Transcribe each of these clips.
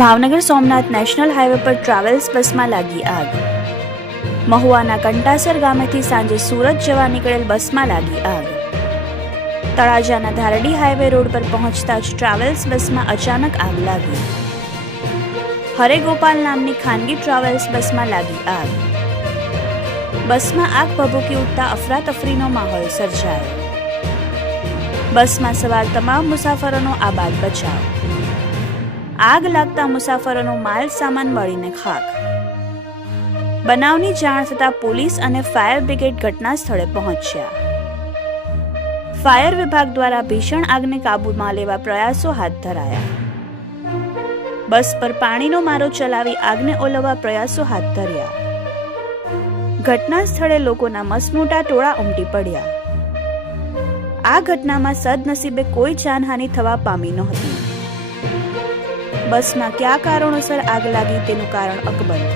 Bhavnagar Somnath national highway પર travels બસમાં લાગી આગ. મહુવાના કંટાસર ગામેથી સાંજે સુરત જવા નીકળેલ બસમાં લાગી આગ. તળાજાના ધારડી હાઈવે રોડ પર પહોંચતા જ ટ્રાવેલ્સ બસમાં અચાનક આગ લાગી. હરે ગોપાલ નામની ખાનગી ટ્રાવેલ્સ બસમાં લાગી આગ. બસમાં આગ ભભૂકી ઉઠતા અફરાતફરીનો માહોલ સર્જાયો. બસમાં સવાર તમામ મુસાફરોનો આબાદ બચાવ. આગ લાગતા મુસાફરોનો માલ સામાન બળીને ખાક. બનાવની જાણ થતાં પોલીસ અને ફાયર બ્રિગેડ ઘટના સ્થળે પહોંચ્યા. ફાયર વિભાગ દ્વારા ભીષણ આગને કાબૂમાં લેવા પ્રયાસો હાથ ધરાયા. બસ પર પાણીનો મારો ચલાવી આગને ઓલવવા પ્રયાસો હાથ ધર્યા. ઘટના સ્થળે લોકોના મસમોટા ટોળા ઉમટી પડ્યા. આ ઘટનામાં સદનસીબે કોઈ જાનહાનિ થવા પામી નહોતી. બસમાં કયા કારણોસર આગ લાગી તેનું કારણ અકબંધ.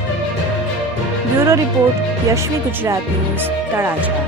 Bureau report Yashvi Gujarat news Talaja.